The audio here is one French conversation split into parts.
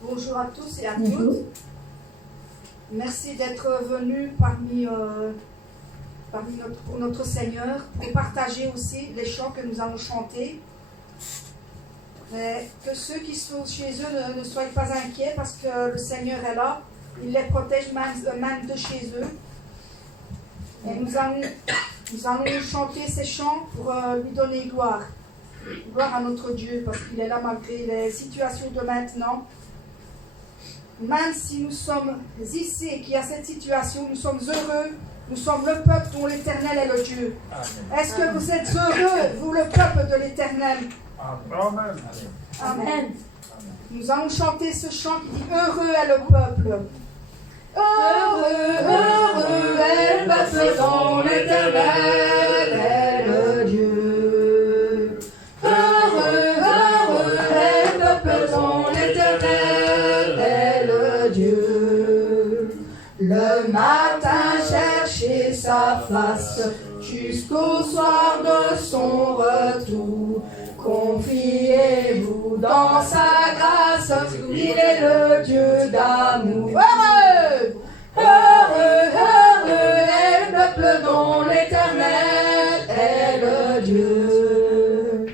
Bonjour à tous et à toutes. Merci d'être venus pour notre Seigneur, pour partager aussi les chants que nous allons chanter. Mais que ceux qui sont chez eux ne soient pas inquiets parce que le Seigneur est là. Il les protège même de chez eux. Et nous allons chanter ces chants pour lui donner gloire. Gloire à notre Dieu parce qu'il est là malgré les situations de maintenant. Même si nous sommes ici et qu'il y a cette situation, nous sommes heureux. Nous sommes le peuple dont l'Éternel est le Dieu. Est-ce que vous êtes heureux, vous le peuple de l'Éternel? Amen. Amen. Nous allons chanter ce chant qui dit « Heureux est le peuple ». Heureux, heureux est le peuple dont l'Éternel est le Dieu. Heureux, heureux est le peuple dont l'Éternel est le Dieu. Le matin chercher sa face jusqu'au soir de son retour. Confiez-vous dans sa grâce, il est le Dieu d'amour. Heureux, heureux, heureux est le peuple dont l'Éternel est le Dieu.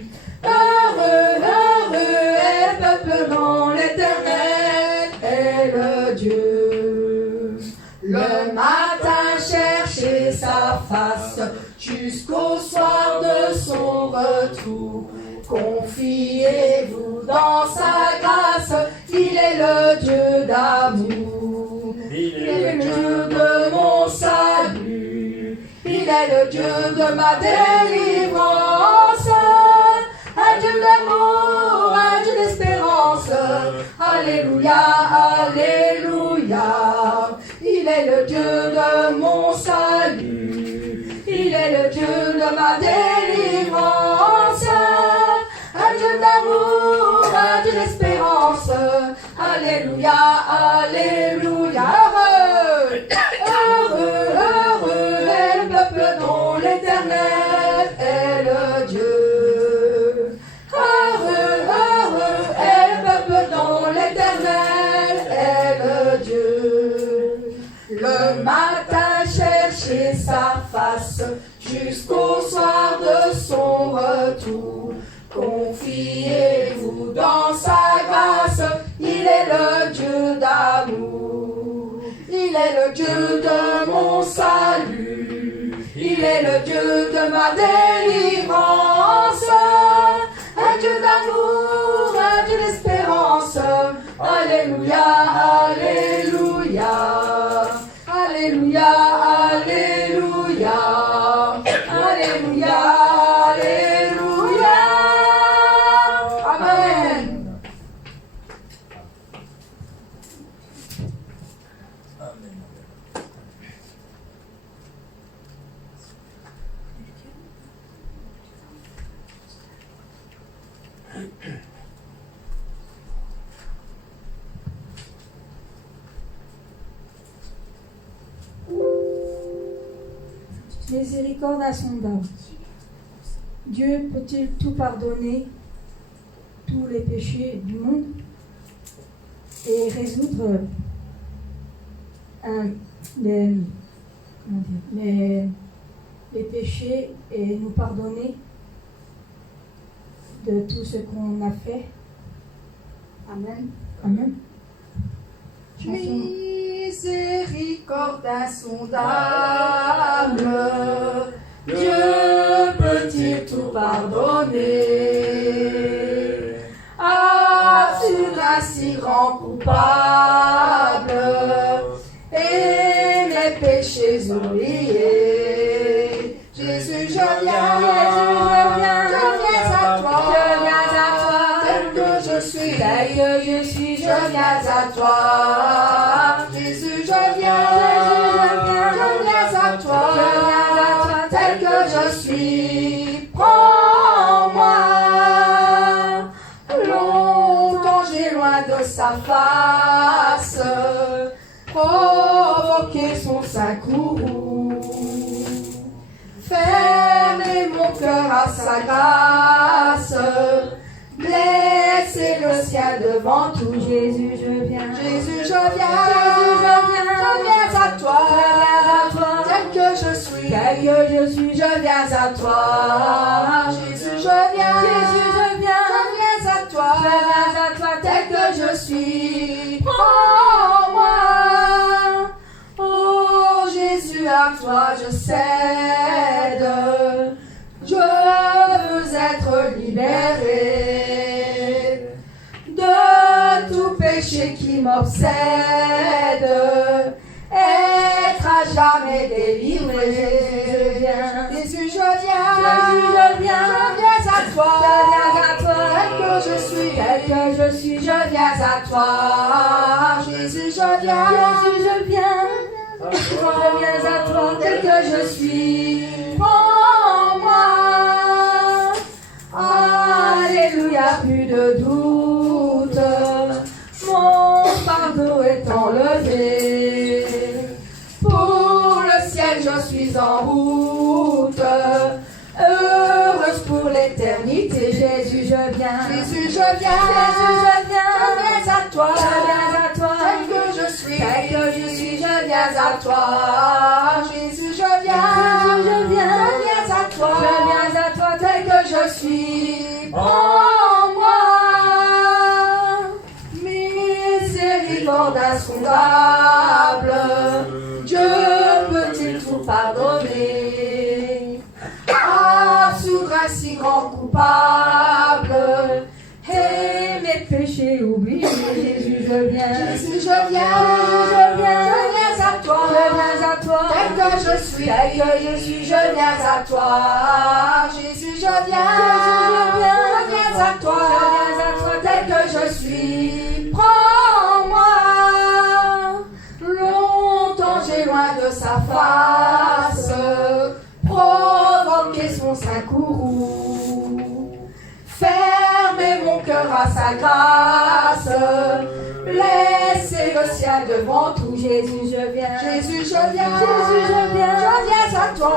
Heureux, heureux est le peuple dont l'Éternel est le Dieu. Le matin chercher sa face jusqu'au soir de son retour. Confiez-vous dans sa grâce, il est le Dieu d'amour. Il est le Dieu de mon salut, il est le Dieu de ma délivrance. Un Dieu d'amour, un Dieu d'espérance. Alléluia, alléluia. Il est le Dieu de mon salut, il est le Dieu de ma délivrance. Un Dieu d'amour, un Dieu d'espérance. Alléluia, alléluia. Heureux, heureux, heureux est le peuple dont l'Éternel est le Dieu. Heureux, heureux est le peuple dont l'Éternel est le Dieu. Le matin chercher sa face jusqu'au soir de son retour. Confiez-vous dans sa grâce, il est le Dieu d'amour. Il est le Dieu de mon salut, il est le Dieu de ma délivrance. Un Dieu d'amour, un Dieu d'espérance. Alléluia, alléluia. Alléluia, alléluia. Alléluia, alléluia. Amen. Miséricorde insondable. Dieu peut-il tout pardonner, tous les péchés du monde, et résoudre les péchés et nous pardonner de tout ce qu'on a fait? Amen. Amen. Miséricorde insondable, Dieu peut-il tout pardonner à un si grand coupable et mes péchés oubliés. Jésus, je viens à toi, tel que je suis, je viens à toi. Jésus, je viens à toi, tel que je suis. Prends-moi. Longtemps j'ai loin de sa face, provoqué son saint courroux. Fermez mon cœur à sa grâce, blessez le sien ciel devant tout. Jésus, je viens. Jésus, je viens à toi. Tel que je suis, je viens à toi. Jésus, je viens à toi. Tel que je suis, prends-moi. Oh Jésus, à toi je cède. Je veux être libéré de tout péché qui m'obsède, être à jamais délivré. Jésus, je viens à toi. Tel que je suis, je viens à toi. Jésus, je viens à toi. Tel que je suis, prends-moi. Alléluia, plus de doute, mon fardeau est enlevé. Pour le ciel, je suis en route, heureuse pour l'éternité. Jésus, je viens. Jésus, je viens à toi. Tel que je suis, je viens à toi. Jésus, je viens à toi. Tel que je suis, prends-moi. Miséricorde insondable, Dieu peut-il tout pardonner? Absoudre un si grand coupable et mes péchés oubliés. Jésus, je viens. Jésus, je viens à toi. Tel que je suis, je viens à toi. Jésus, je viens à toi. Tel que je suis, prends-moi. Longtemps j'ai loin de sa face provoqué son sein courroux. Fermez mon cœur à sa grâce. Laissez le ciel devant tout. Jésus, je viens. Jésus, je viens à toi.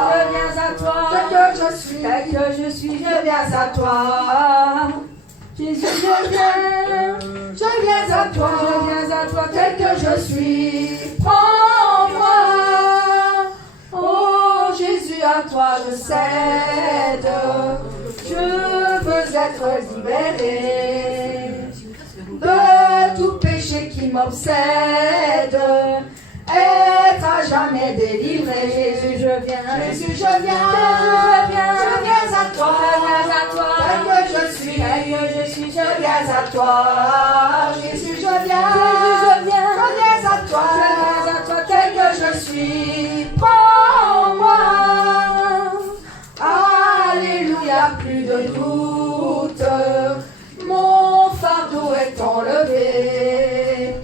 Tel que je suis, je viens à toi. Jésus, je viens à toi. Tel que je suis, prends-moi. Oh Jésus, à toi je cède. Je veux être libéré de tout péché qui m'obsède, être à jamais délivré. Jésus, je viens à toi. Tel que je suis, je viens à toi. Jésus, je viens à toi. Tel que je suis, prends-moi. Alléluia, plus de doute, mon fardeau est enlevé.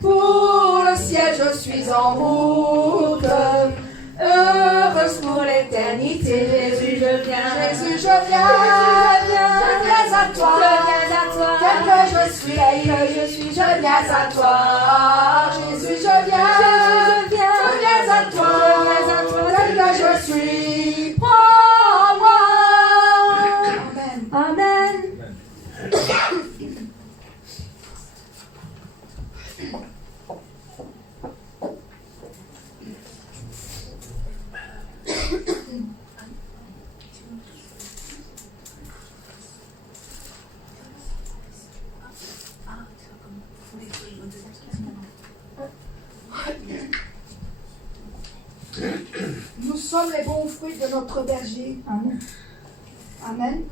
Pour le ciel, je suis en route, heureuse pour l'éternité. Jésus, je viens à toi. Tel que je suis, je viens à toi. Jésus, je viens à toi. Tel que je suis, prends-moi. Amen. Nous sommes les bons fruits de notre berger. Amen. Amen.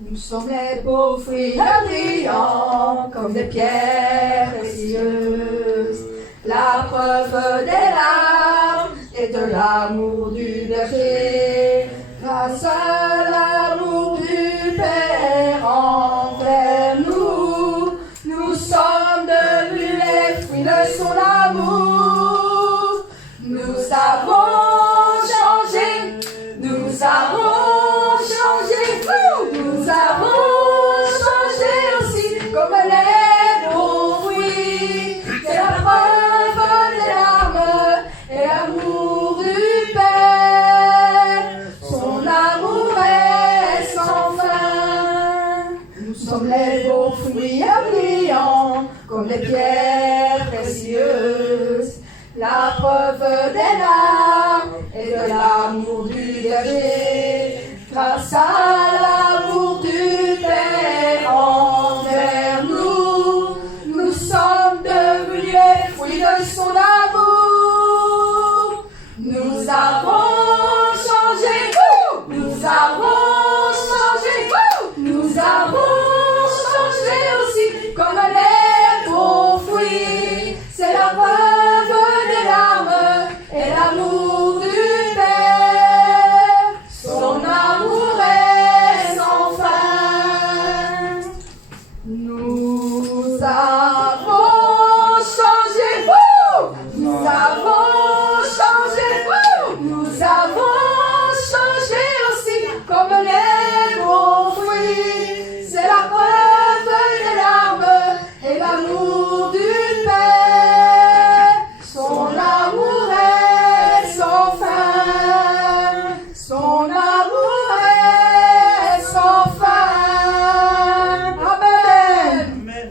Nous sommes les beaux fruits brillants comme des pierres précieuses, la preuve des larmes et de l'amour du berger. Grâce à l'amour du Père envers nous, nous sommes devenus les fruits de son amour. Nous avons changé, nous avons aussi comme les bons fruits. C'est la preuve des larmes et l'amour du Père. Son amour est sans fin. Nous sommes les beaux fruits brillants, comme les pierres précieuses. La preuve des larmes et de l'amour du berger, grâce à l'amour du Père envers nous, nous sommes devenus les fruits de son amour. Nous avons changé, nous avons changé, nous avons changé aussi comme les beaux fruits. C'est la preuve des larmes et l'amour du Père. Son amour est sans fin. Nous avons changé, nous avons changé, nous avons changé aussi comme les beaux fruits. C'est la preuve des larmes et l'amour du Père. Son amour est sans fin. Son amour est sans fin. Amen. Amen.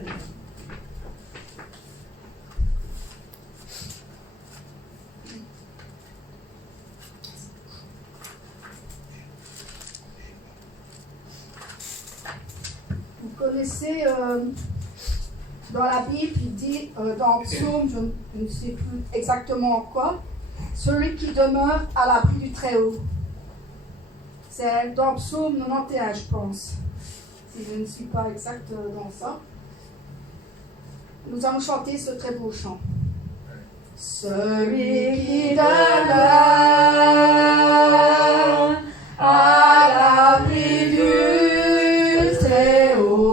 Vous connaissez dans la Bible, il dit dans Psaume, je ne sais plus exactement quoi, celui qui demeure à l'abri du Très-Haut. C'est dans Psaume 91, je pense, si je ne suis pas exacte dans ça. Nous allons chanter ce très beau chant. Celui qui demeure à l'abri du Très-Haut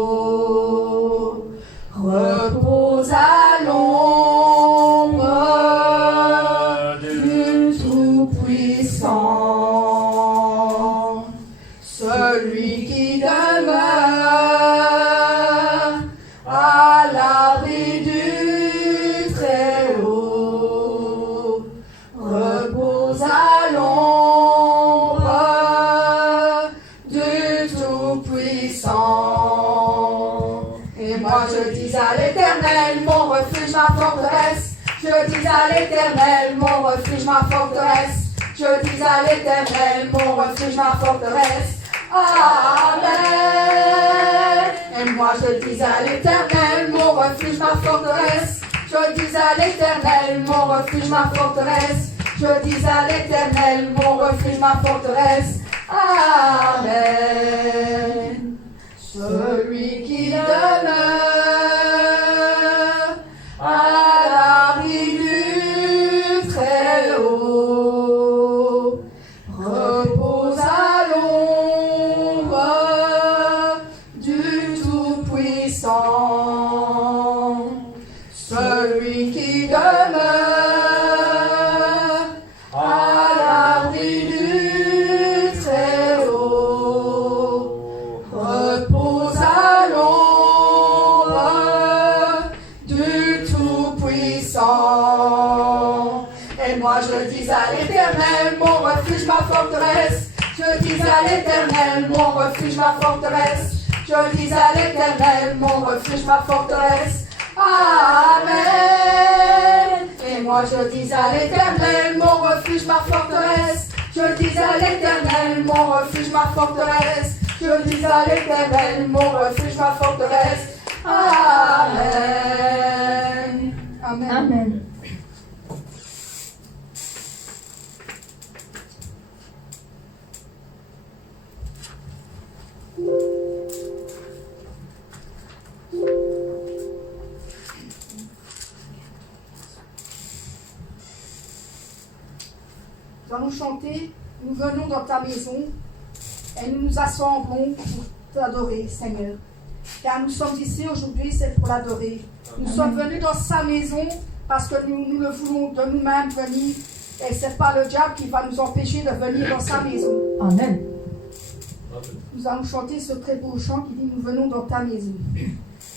repose à l'ombre du Tout-Puissant. Celui qui demeure à l'abri du Très-Haut repose à l'ombre du Tout-Puissant. Et moi je dis à l'Éternel, mon refuge, ma forteresse. Je dis à l'Éternel, mon refuge, ma forteresse. Je dis à l'Éternel, mon refuge, ma forteresse. Amen. Et moi je dis à l'Éternel, mon refuge, ma forteresse. Je dis à l'Éternel, mon refuge, ma forteresse. Je dis à l'Éternel, mon refuge, ma forteresse. Amen. Celui qui demeure à l'abri du Très-Haut repose à l'ombre du Tout-Puissant. Celui qui demeure à l'abri du Très-Haut repose à l'ombre du Tout-Puissant. Et moi je dis à l'Éternel, mon refuge, ma forteresse. Je dis à l'Éternel, mon refuge, ma forteresse. Je dis à l'Éternel, mon refuge, ma forteresse. Amen. Et moi je dis à l'Éternel, mon refuge, ma forteresse. Je dis à l'Éternel, mon refuge, ma forteresse. Je dis à l'Éternel, mon refuge, ma forteresse. Amen. Amen. Amen. Nous allons chanter, nous venons dans ta maison et nous nous assemblons pour t'adorer, Seigneur. Car nous sommes ici aujourd'hui, c'est pour l'adorer. Nous sommes venus dans sa maison parce que nous le voulons de nous-mêmes venir. Et ce n'est pas le diable qui va nous empêcher de venir dans sa maison. Amen. Nous allons chanter ce très beau chant qui dit « Nous venons dans ta maison ».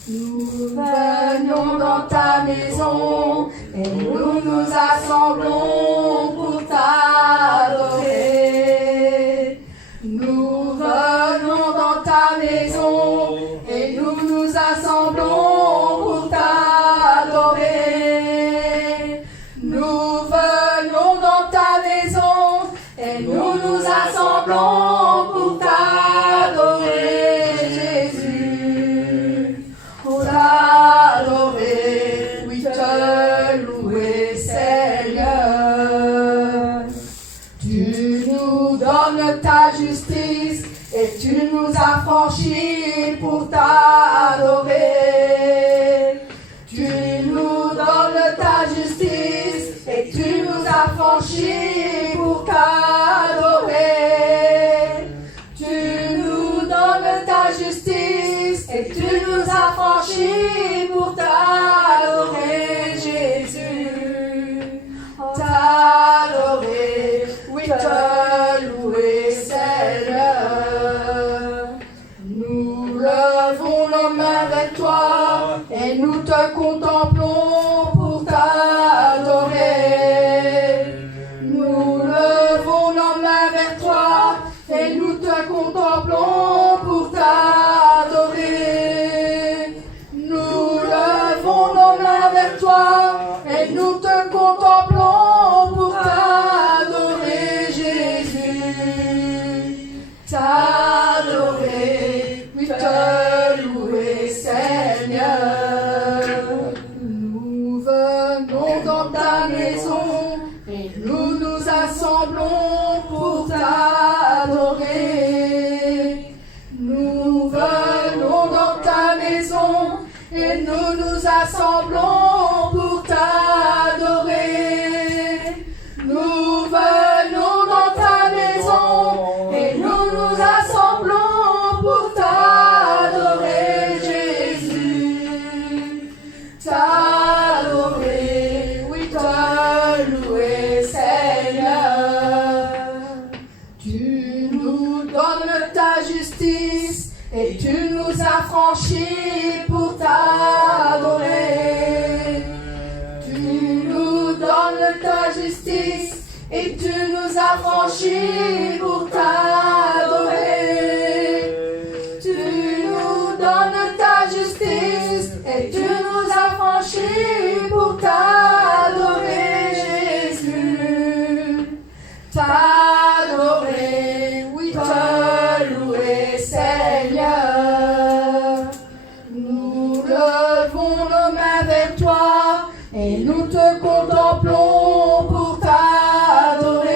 Nous venons dans ta maison et nous nous assemblons pour t'adorer. Nous venons dans ta maison et nous franchis pour t'adorer. Tu nous donnes ta justice et tu nous as franchis pour t'adorer. Tu nous donnes ta justice et tu nous as franchis pour t'adorer, Jésus. T'adorer, oui, te louer, Seigneur. Nous levons nos mains vers toi et nous te contemplons pour t'adorer. Nous levons nos mains vers toi et nous te contemplons pour t'adorer. Nous levons nos mains vers toi et nous te contemplons pour t'adorer, Jésus. T'adorer, oui, te louer, Seigneur. Nous venons dans ta maison et nous nous assemblons pour t'adorer. Nous venons dans ta maison et nous nous assemblons pour t'adorer. Nous venons dans ta maison et nous nous assemblons pour t'adorer, Jésus. T'adorer, oui, te louer, Seigneur. Tu nous donnes ta justice et tu nous as franchis pour t'adorer. Tu nous donnes ta justice et tu nous as franchis pour t'adorer. Tu nous donnes ta justice et tu nous as franchis pour t'adorer, Jésus. T'adorer, oui, te louer, Seigneur. Nous levons nos mains vers toi et nous te contemplons pour t'adorer.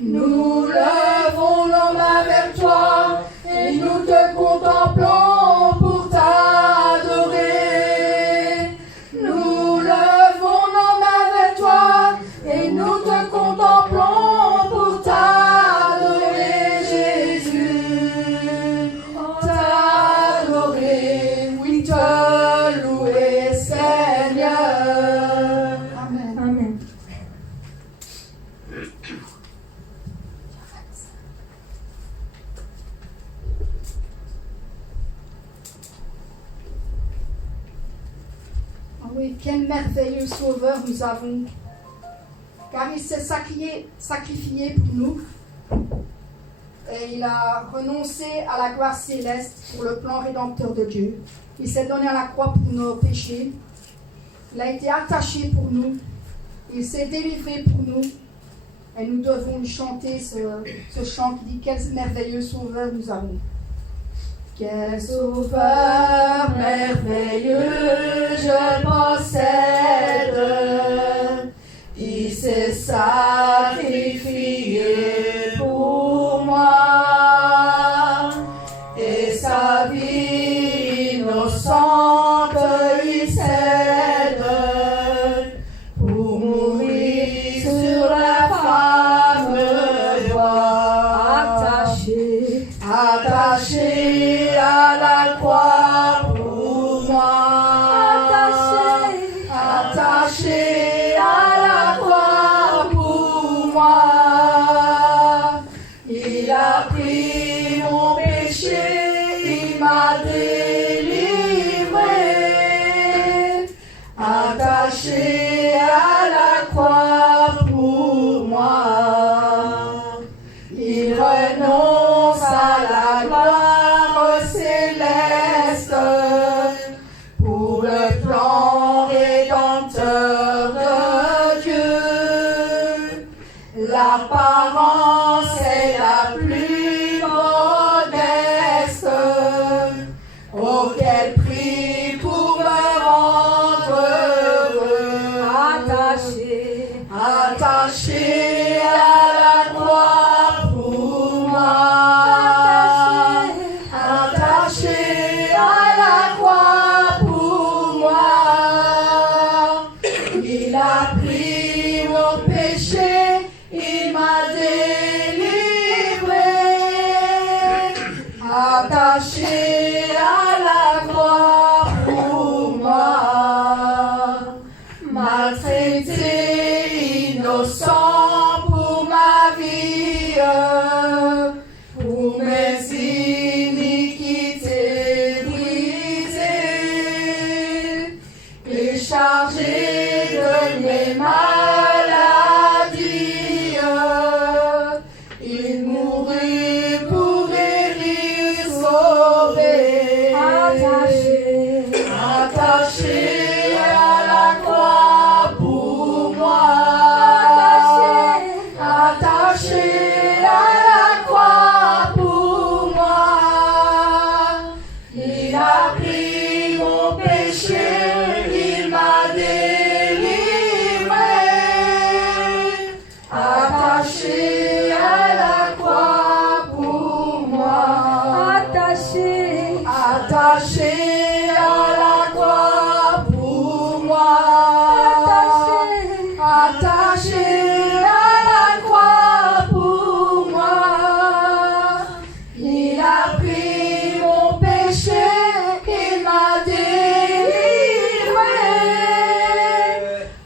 Nous levons nos mains vers toi et nous te contemplons pour t'adorer. Nous levons nos mains vers toi et nous te contemplons pour t'adorer, Jésus. T'adorer, oui, te louer, Seigneur. Amen. Amen. Ah oui, quel merveilleux sauveur nous avons, car il s'est sacrifié pour nous et il a renoncé à la gloire céleste pour le plan rédempteur de Dieu. Il s'est donné à la croix pour nos péchés, il a été attaché pour nous, il s'est délivré pour nous et nous devons lui chanter ce chant qui dit quel merveilleux sauveur nous avons. Quel sauveur merveilleux je possède, il s'est sacrifié pour moi, et sa vie innocente il cède, pour mourir sur la femme croix, attaché à la croix pour moi, attaché à la croix pour moi. Il a pris mon péché, il m'a délivré, attaché à la croix pour moi. Il renonce à la gloire céleste pour le plan rédempteur de Dieu. L'apparence est la plus modeste, auquel prix pour me rendre heureux. attaché à la croix pour moi, maltraité, innocent pour ma vie, pour mes iniquités brisées, et chargé de mes maladies, il mourut pour guérir, sauver, attaché à la croix pour moi, attaché à la croix pour moi, il a pris mon péché, il m'a délivré, attaché à la croix pour moi, attaché à la croix pour moi, attaché à la croix pour moi, il a pris mon péché, il m'a délivré,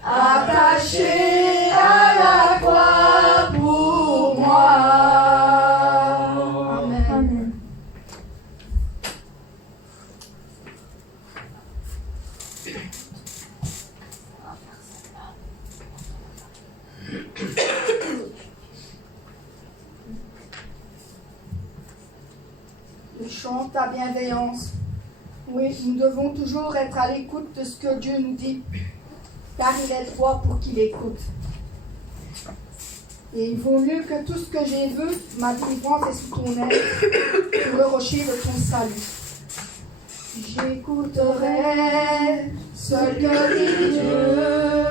attaché à la croix pour moi. Amen. Nous chantons ta bienveillance. Oui, nous devons toujours être à l'écoute de ce que Dieu nous dit, car il est droit pour qu'il écoute. Et il vaut mieux que tout ce que j'ai vu, ma délivrance est sous ton aile, sur le rocher de ton salut. J'écouterai ce que dit Dieu,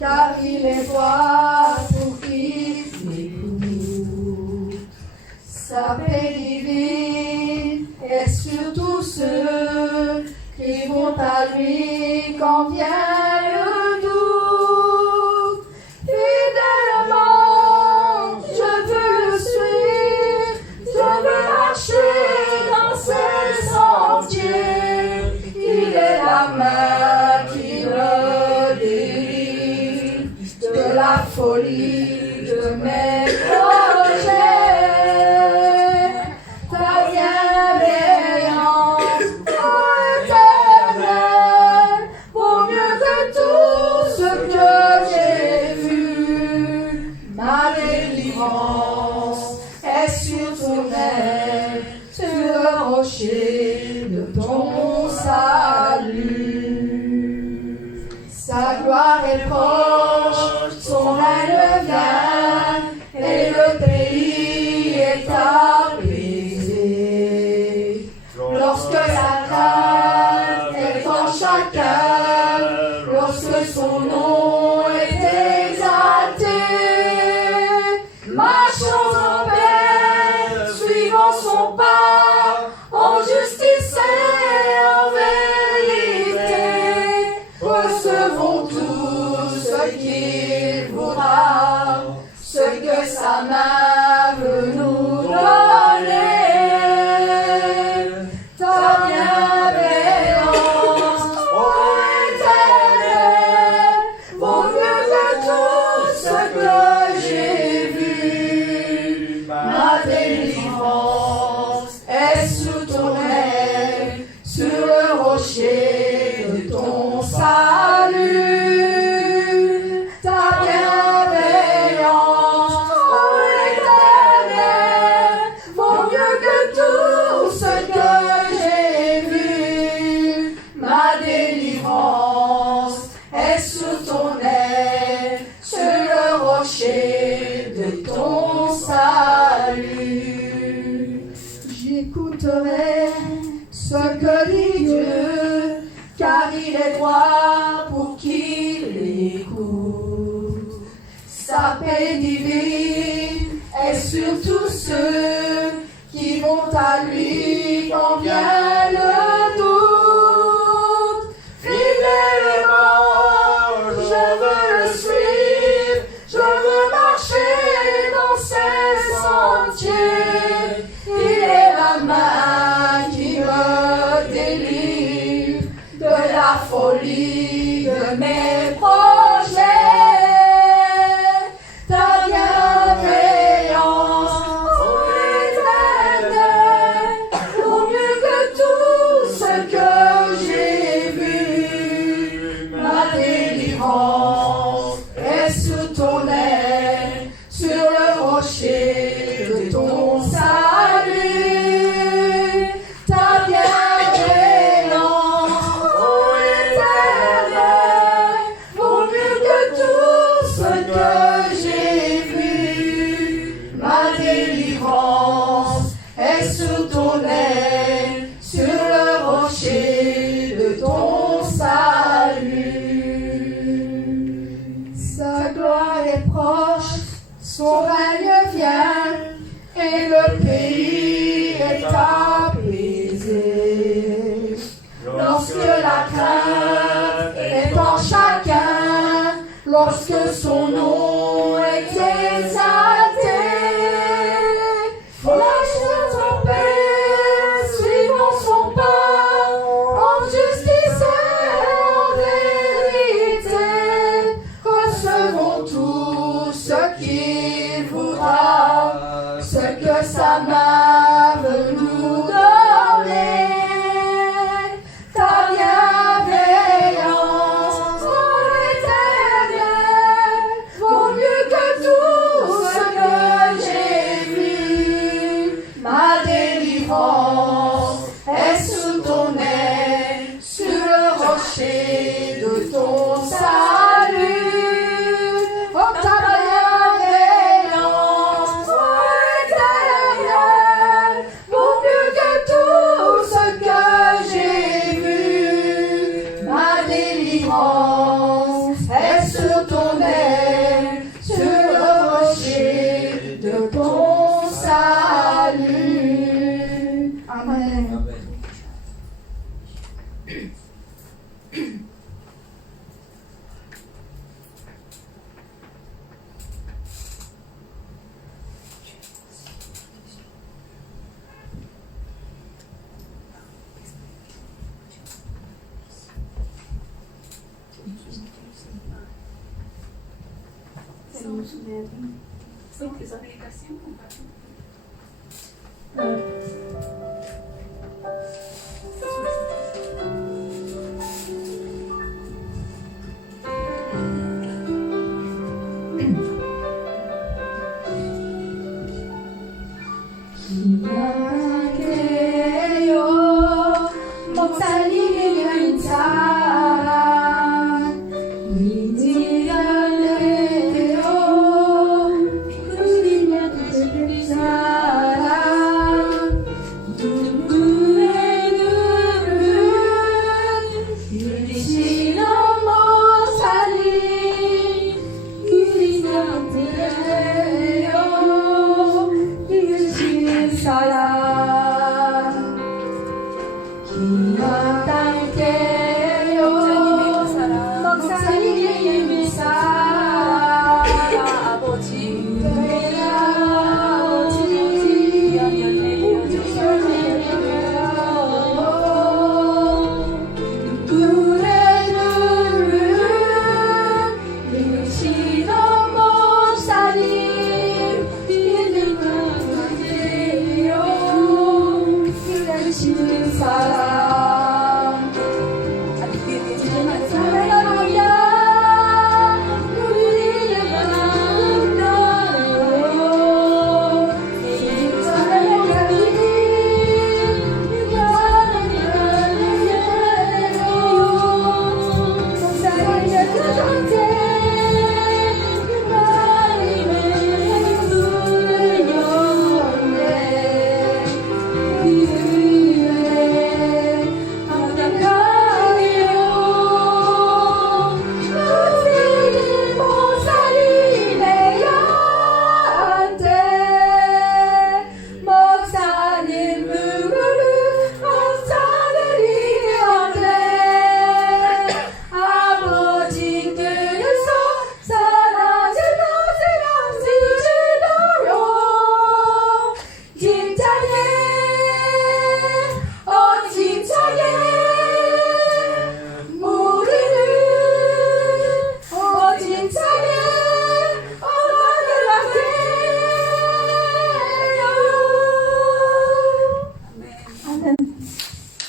car il est droit pour qu'il écoute. Sa paix divine est sur tous ceux qui vont à lui quand vient le doute. Fidèlement, je veux le suivre, je veux marcher dans ses sentiers. Il est la main qui me délivre de la folie de mes projets. Ta bienveillance, ô Éternel, vaut mieux que tout ce que j'ai vu. Ma délivrance est sur ton aile, sur le rocher de ton salut. Sa gloire est proche, son règne vient, et le pays est apaisé. Lorsque la crainte est en chacun, lorsque son nom est exalté, marchons en paix, suivons son pas, en justice et en vérité. Recevons tout ce qu'il voudra, ce que sa main veut nous donner. Ta bienveillance, ô Éternel, vaut mieux que tout ce que j'ai vu. Ma délivrance est sous ton aile, sur le rocher de ton salut. Ta bienveillance, ô Éternel, vaut mieux que tout ce que j'ai vu. Ma délivrance est sous ton aile, sur le rocher de ton salut. J'écouterai ce que dit Dieu, car il est droit pour qu'il écoute. Sa paix divine est sur tous ceux qui vont à lui quand vient le doute. Fidèlement, je veux le suivre, je veux marcher dans ses sentiers. Il est la main lorsque son nom est exalté. Lâche la trompette, suivons son pas, en justice et en vérité. Recevons tout ce qu'il voudra, ce que sa main veut nous donner. Ta bienveillance, mon éternel, vaut mieux que tout ce que j'ai vu. Ma délivrance est sous ton aile, sur le rocher de ton salut. Oh, ta bienveillance, mon éternel, vaut mieux que tout ce que j'ai vu. Ma délivrance est sur ton aile, sur le rocher de ton salut. Amen. 사랑